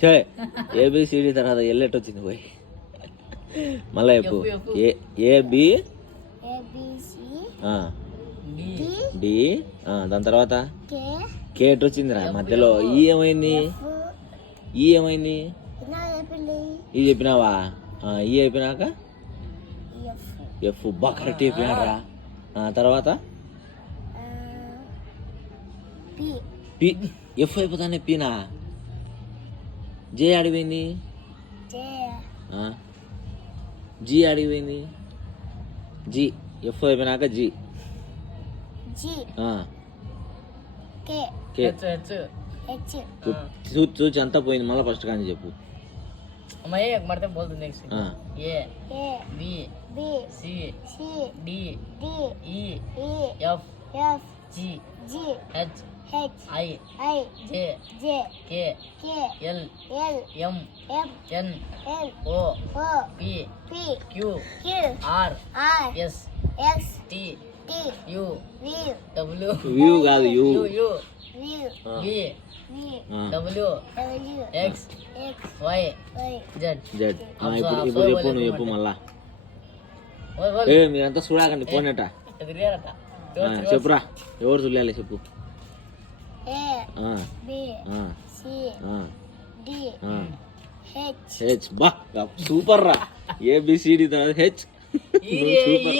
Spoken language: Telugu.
చే ఏబిసిడి తర్వాత ఎల్లెట్ వచ్చింది పోయి మళ్ళా చెప్పు. ఏబి డి దాని తర్వాత కేట్ వచ్చిందిరా మధ్యలో. ఈ ఏమైంది? ఈ ఏమైంది? ఈ చెప్పినావా? ఈ అయిపోయినాక ఎఫ్ బాగా కరెక్ట్ చెప్పినారా. తర్వాత పి. ఎఫ్ అయిపోతానే పీనా. జే అడిపోయింది. జీ అడిగిపోయింది. జీ. ఎఫ్ అయిపోయినాక జీ. చూచి అంతా పోయింది. మళ్ళీ ఫస్ట్ కానీ చెప్పు. A B C D E F G H I J K L M N O P Q R S T U W. U కాదు U. V W X Y Z. ఇప్పుడు చెప్పు. నువ్వు చెప్పు మళ్ళా. మీరంతా చూడాకండి పోనేట. చెప్పురా. ఎవరు చూడాలి చెప్పు. హెచ్. బా సూపర్ రా. ఏబిసిడి తర్వాత హెచ్. సూపర్.